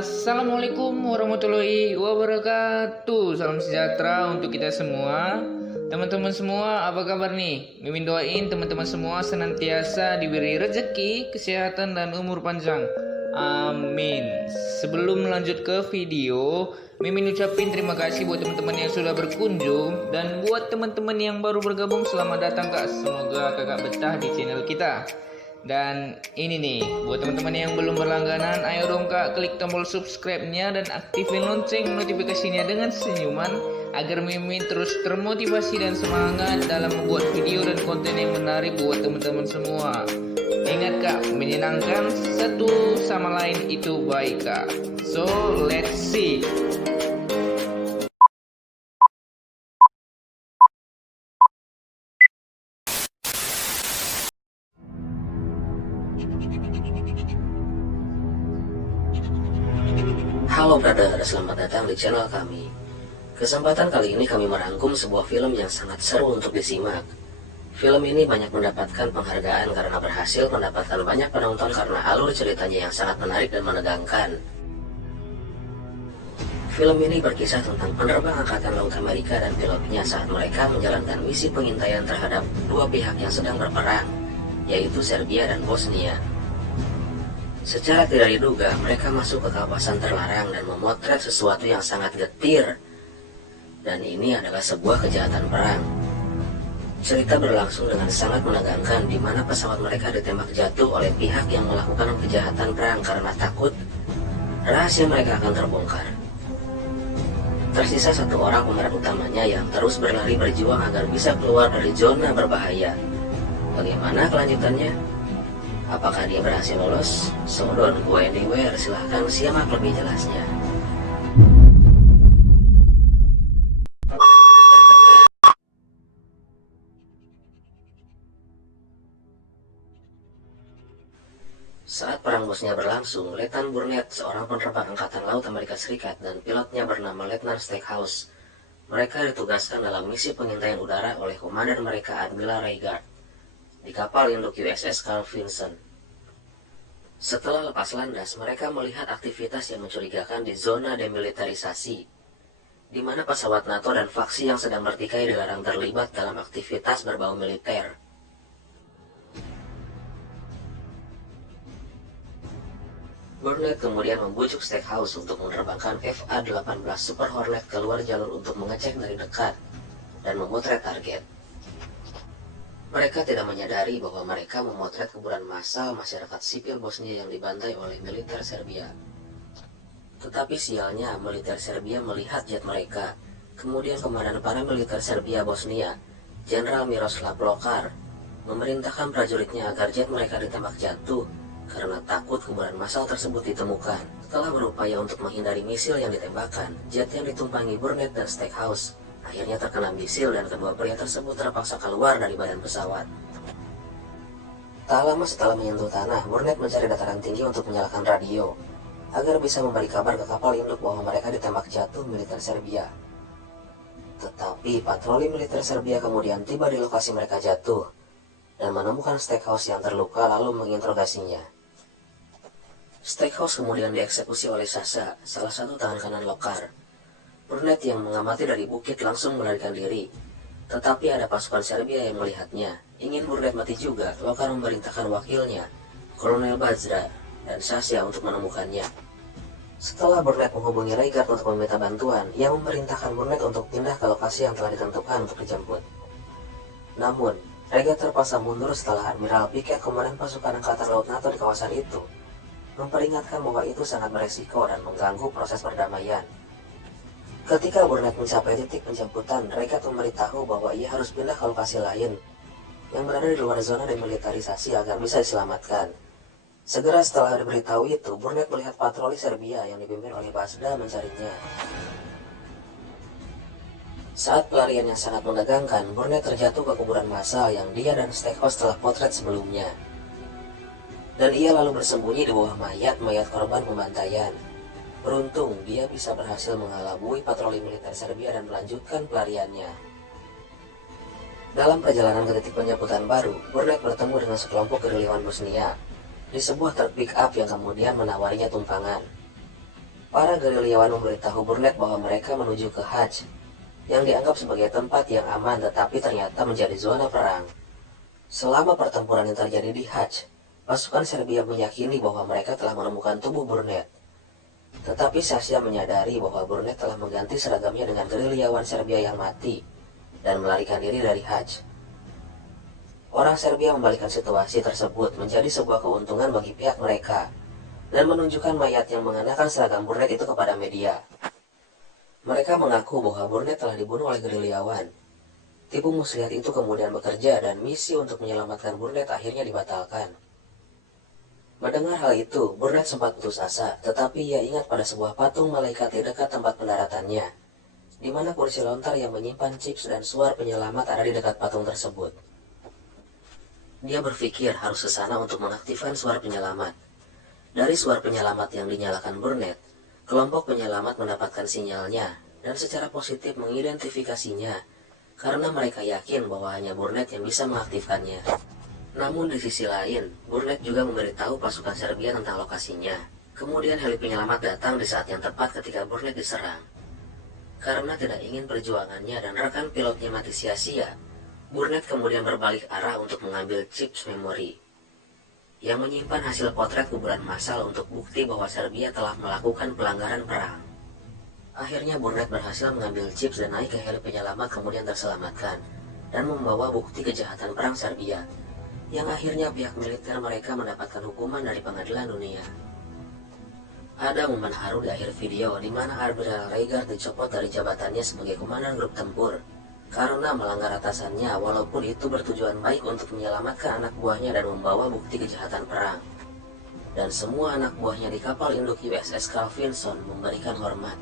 Assalamualaikum warahmatullahi wabarakatuh. Salam sejahtera untuk kita semua. Teman-teman semua, apa kabar nih? Mimin doain teman-teman semua senantiasa diberi rezeki, kesehatan, dan umur panjang. Amin. Sebelum lanjut ke video, Mimin ucapin terima kasih buat teman-teman yang sudah berkunjung. Dan buat teman-teman yang baru bergabung, selamat datang kak. Semoga kakak betah di channel kita. Dan ini nih, buat teman-teman yang belum berlangganan, ayo dong kak, klik tombol subscribe-nya dan aktifin lonceng notifikasinya dengan senyuman agar Mimin terus termotivasi dan semangat dalam membuat video dan konten yang menarik buat teman-teman semua. Ingat kak, menyenangkan satu sama lain itu baik kak. So, let's see. Halo brother, selamat datang di channel kami. Kesempatan kali ini kami merangkum sebuah film yang sangat seru untuk disimak. Film ini banyak mendapatkan penghargaan karena berhasil mendapatkan banyak penonton karena alur ceritanya yang sangat menarik dan menegangkan. Film ini berkisah tentang penerbang Angkatan Laut Amerika dan pilotnya saat mereka menjalankan misi pengintaian terhadap dua pihak yang sedang berperang, yaitu Serbia dan Bosnia. Secara tidak diduga, mereka masuk ke kawasan terlarang dan memotret sesuatu yang sangat getir. Dan ini adalah sebuah kejahatan perang. Cerita berlangsung dengan sangat menegangkan di mana pesawat mereka ditembak jatuh oleh pihak yang melakukan kejahatan perang karena takut rahasia mereka akan terbongkar. Tersisa satu orang pemeran utamanya yang terus berlari berjuang agar bisa keluar dari zona berbahaya. Bagaimana kelanjutannya? Apakah dia berhasil lolos? So don't go anywhere, silahkan simak lebih jelasnya. Saat perang Bosnia berlangsung, Letnan Burnett, seorang penerbang Angkatan Laut Amerika Serikat, dan pilotnya bernama Letnan Stackhouse. Mereka ditugaskan dalam misi pengintaian udara oleh komandan mereka Admiral Reigart di kapal induk USS Carl Vinson. Setelah lepas landas, mereka melihat aktivitas yang mencurigakan di zona demilitarisasi, di mana pesawat NATO dan faksi yang sedang bertikai dilarang terlibat dalam aktivitas berbau militer. Burnett kemudian membujuk Stackhouse untuk menerbangkan FA-18 Super Hornet keluar jalur untuk mengecek dari dekat dan memotret target. Mereka tidak menyadari bahwa mereka memotret kuburan massal masyarakat sipil Bosnia yang dibantai oleh militer Serbia. Tetapi sialnya, militer Serbia melihat jet mereka. Kemudian komandan paramiliter Serbia Bosnia, Jenderal Miroslav Lokar, memerintahkan prajuritnya agar jet mereka ditembak jatuh karena takut kuburan massal tersebut ditemukan. Setelah berupaya untuk menghindari misil yang ditembakkan, jet yang ditumpangi Burnett dan Stackhouse akhirnya terkena misil dan kedua pria tersebut terpaksa keluar dari badan pesawat. Tak lama setelah menyentuh tanah, Burnett mencari dataran tinggi untuk menyalakan radio agar bisa memberi kabar ke kapal induk bahwa mereka ditembak jatuh militer Serbia. Tetapi patroli militer Serbia kemudian tiba di lokasi mereka jatuh dan menemukan Stackhouse yang terluka lalu menginterogasinya. Stackhouse kemudian dieksekusi oleh Sasa, salah satu tangan kanan Lokar. Burnett yang mengamati dari bukit langsung melarikan diri. Tetapi ada pasukan Serbia yang melihatnya. Ingin Burnett mati juga, Lokar memerintahkan wakilnya, Kolonel Bajra, dan Sasha untuk menemukannya. Setelah Burnett menghubungi Reigart untuk meminta bantuan, ia memerintahkan Burnett untuk pindah ke lokasi yang telah ditentukan untuk dijemput. Namun, Reigart terpaksa mundur setelah Admiral Pickett, komandan pasukan Angkatan Laut NATO di kawasan itu, memperingatkan bahwa itu sangat beresiko dan mengganggu proses perdamaian. Ketika Burnett mencapai titik penjemputan, Reigart memberitahu bahwa ia harus pindah ke lokasi lain yang berada di luar zona demilitarisasi agar bisa diselamatkan. Segera setelah diberitahu itu, Burnett melihat patroli Serbia yang dipimpin oleh Bajra mencarinya. Saat pelarian yang sangat menegangkan, Burnett terjatuh ke kuburan massal yang dia dan Stackhouse telah potret sebelumnya. Dan ia lalu bersembunyi di bawah mayat-mayat korban pembantaian. Beruntung, dia bisa berhasil mengelabui patroli militer Serbia dan melanjutkan pelariannya. Dalam perjalanan ke titik penjemputan baru, Burnett bertemu dengan sekelompok gerilyawan Bosnia di sebuah truk pick-up yang kemudian menawarinya tumpangan. Para gerilyawan memberitahu Burnett bahwa mereka menuju ke Hajj, yang dianggap sebagai tempat yang aman tetapi ternyata menjadi zona perang. Selama pertempuran yang terjadi di Hajj, pasukan Serbia meyakini bahwa mereka telah menemukan tubuh Burnett. Tetapi Sasha menyadari bahwa Burnett telah mengganti seragamnya dengan gerilyawan Serbia yang mati dan melarikan diri dari Hajj. Orang Serbia membalikkan situasi tersebut menjadi sebuah keuntungan bagi pihak mereka dan menunjukkan mayat yang mengenakan seragam Burnett itu kepada media. Mereka mengaku bahwa Burnett telah dibunuh oleh gerilyawan. Tipu muslihat itu kemudian bekerja dan misi untuk menyelamatkan Burnett akhirnya dibatalkan. Mendengar hal itu, Burnett sempat putus asa, tetapi ia ingat pada sebuah patung malaikat di dekat tempat pendaratannya, di mana kursi lontar yang menyimpan chips dan suar penyelamat ada di dekat patung tersebut. Dia berpikir harus ke sana untuk mengaktifkan suar penyelamat. Dari suar penyelamat yang dinyalakan Burnett, kelompok penyelamat mendapatkan sinyalnya dan secara positif mengidentifikasinya karena mereka yakin bahwa hanya Burnett yang bisa mengaktifkannya. Namun di sisi lain, Burnett juga memberitahu pasukan Serbia tentang lokasinya. Kemudian heli penyelamat datang di saat yang tepat ketika Burnett diserang. Karena tidak ingin perjuangannya dan rekan pilotnya mati sia-sia, Burnett kemudian berbalik arah untuk mengambil chips memori yang menyimpan hasil potret kuburan massal untuk bukti bahwa Serbia telah melakukan pelanggaran perang. Akhirnya Burnett berhasil mengambil chips dan naik ke heli penyelamat kemudian terselamatkan dan membawa bukti kejahatan perang Serbia, yang akhirnya pihak militer mereka mendapatkan hukuman dari pengadilan dunia. Ada momen haru di akhir video di mana Admiral Reigart dicopot dari jabatannya sebagai komandan grup tempur karena melanggar atasannya, walaupun itu bertujuan baik untuk menyelamatkan anak buahnya dan membawa bukti kejahatan perang. Dan semua anak buahnya di kapal induk USS Carl Vinson memberikan hormat.